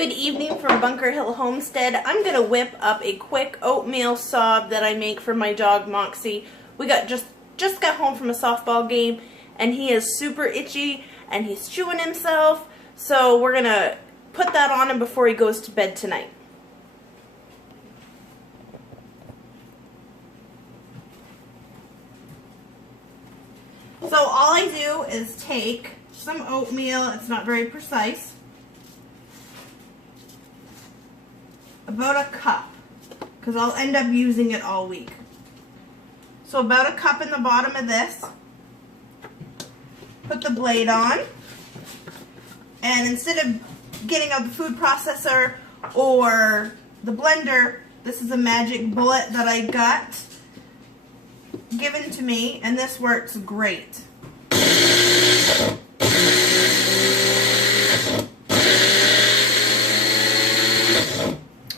Good evening from Bunker Hill Homestead. I'm going to whip up a quick oatmeal salve that I make for my dog Moxie. We just got home from a softball game and he is super itchy and he's chewing himself. So we're going to put that on him before he goes to bed tonight. So all I do is take some oatmeal. It's not very precise. About a cup, because I'll end up using it all week. So about a cup in the bottom of this. Put the blade on. And instead of getting out the food processor or the blender, this is a magic bullet that I got given to me, and this works great.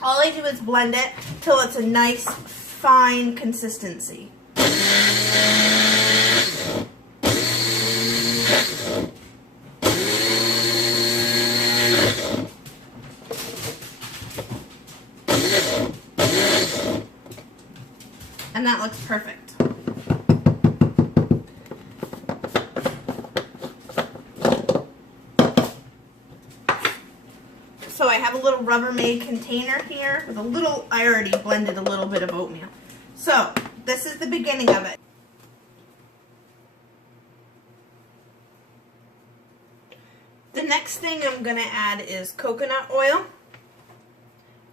All I do is blend it till it's a nice, fine consistency. And that looks perfect. So I have a little Rubbermaid container here with I already blended a little bit of oatmeal. So this is the beginning of it. The next thing I'm going to add is coconut oil.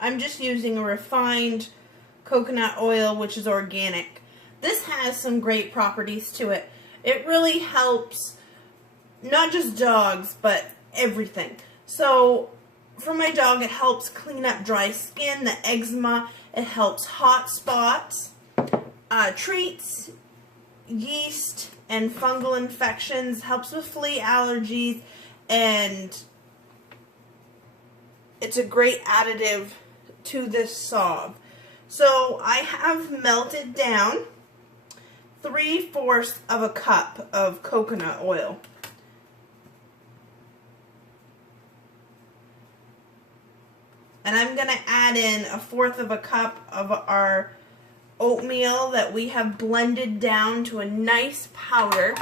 I'm just using a refined coconut oil, which is organic. This has some great properties to it. It really helps not just dogs, but everything. So for my dog, it helps clean up dry skin, the eczema. It helps hot spots, treats yeast and fungal infections, helps with flea allergies, and it's a great additive to this salve. So I have melted down 3/4 of a cup of coconut oil. And I'm going to add in 1/4 of a cup of our oatmeal that we have blended down to a nice powder.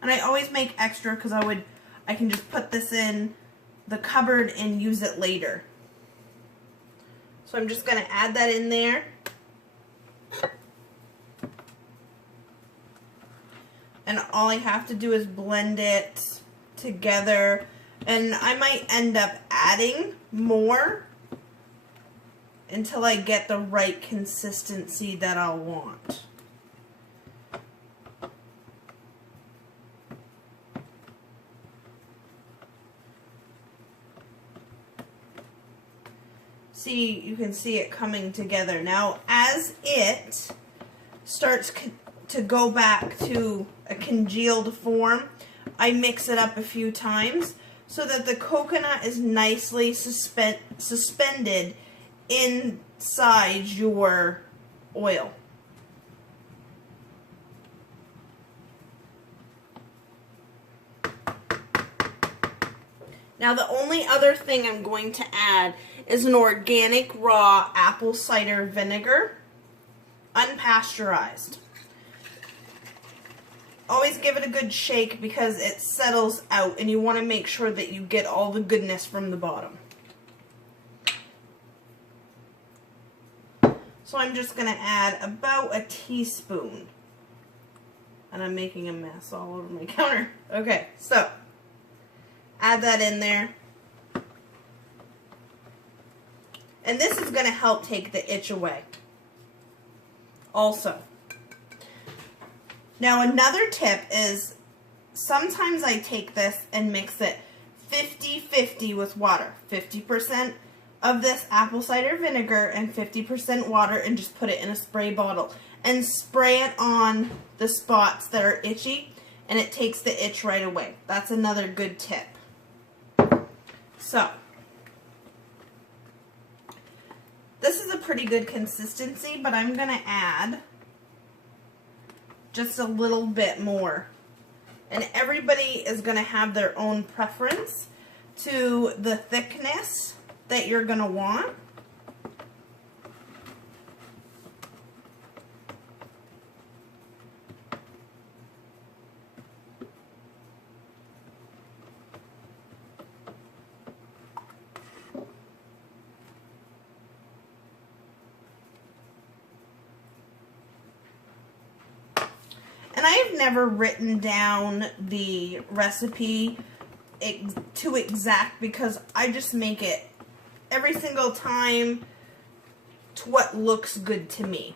And I always make extra because I can just put this in the cupboard and use it later. So I'm just going to add that in there. And all I have to do is blend it together. And I might end up adding more until I get the right consistency that I'll want. See, you can see it coming together. Now, as it starts to go back to a congealed form, I mix it up a few times so that the coconut is nicely suspended inside your oil. Now the only other thing I'm going to add is an organic raw apple cider vinegar, unpasteurized. Always give it a good shake because it settles out and you want to make sure that you get all the goodness from the bottom. So I'm just going to add about a teaspoon. And I'm making a mess all over my counter. Okay, so add that in there. And this is going to help take the itch away. Also. Now another tip is sometimes I take this and mix it 50-50 with water. 50% of this apple cider vinegar and 50% water, and just put it in a spray bottle. And spray it on the spots that are itchy and it takes the itch right away. That's another good tip. So, this is a pretty good consistency, but I'm going to add just a little bit more And everybody is going to have their own preference to the thickness that you're going to want. And I've never written down the recipe to exact because I just make it every single time to what looks good to me.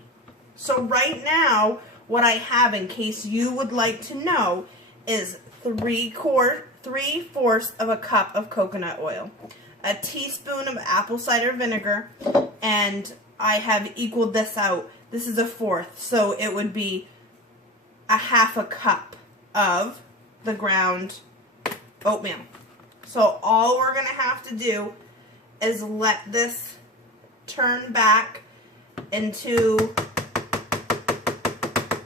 So right now, what I have, in case you would like to know, is 3/4 of a cup of coconut oil, a teaspoon of apple cider vinegar, and I have equaled this out. This is 1/4, so it would be a 1/2 cup of the ground oatmeal. So all we're going to have to do is let this turn back into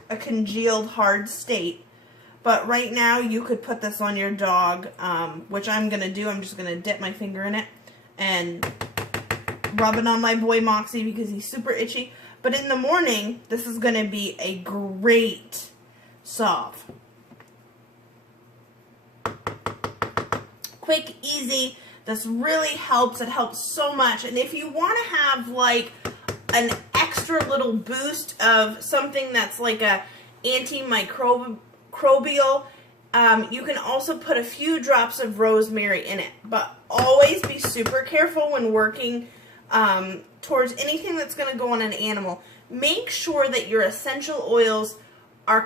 a congealed hard state. But right now you could put this on your dog, which I'm going to do. I'm just going to dip my finger in it and rub it on my boy Moxie because he's super itchy. But in the morning, this is going to be a great salve. Quick, easy. This really helps. It helps so much. And if you want to have like an extra little boost of something that's like a antimicrobial, you can also put a few drops of rosemary in it. But always be super careful when working towards anything that's going to go on an animal. Make sure that your essential oils are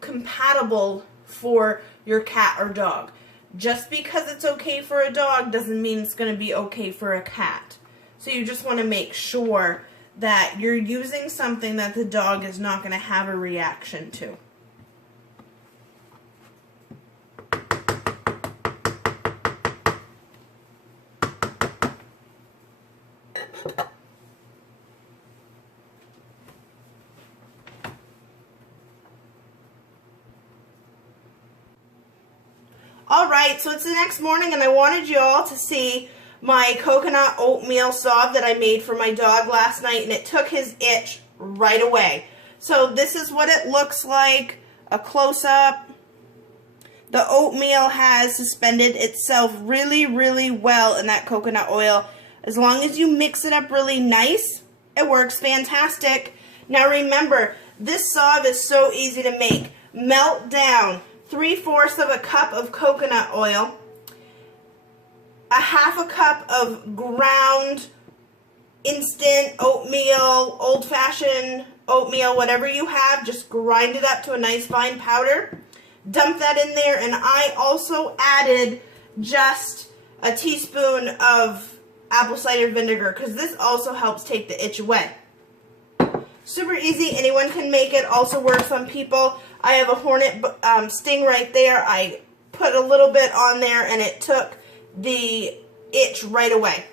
compatible for your cat or dog. Just because it's okay for a dog doesn't mean it's going to be okay for a cat. So you just want to make sure that you're using something that the dog is not going to have a reaction to. Alright, so it's the next morning and I wanted you all to see my coconut oatmeal salve that I made for my dog last night, and it took his itch right away. So this is what it looks like, a close-up. The oatmeal has suspended itself really, really well in that coconut oil. As long as you mix it up really nice, it works fantastic. Now remember, this salve is so easy to make. Melt down 3/4 of a cup of coconut oil, a 1/2 cup of ground instant oatmeal, old-fashioned oatmeal, whatever you have, just grind it up to a nice fine powder. Dump that in there, and I also added just a teaspoon of apple cider vinegar because this also helps take the itch away. Super easy, anyone can make it, also works on people. I have a hornet sting right there. I put a little bit on there and it took the itch right away.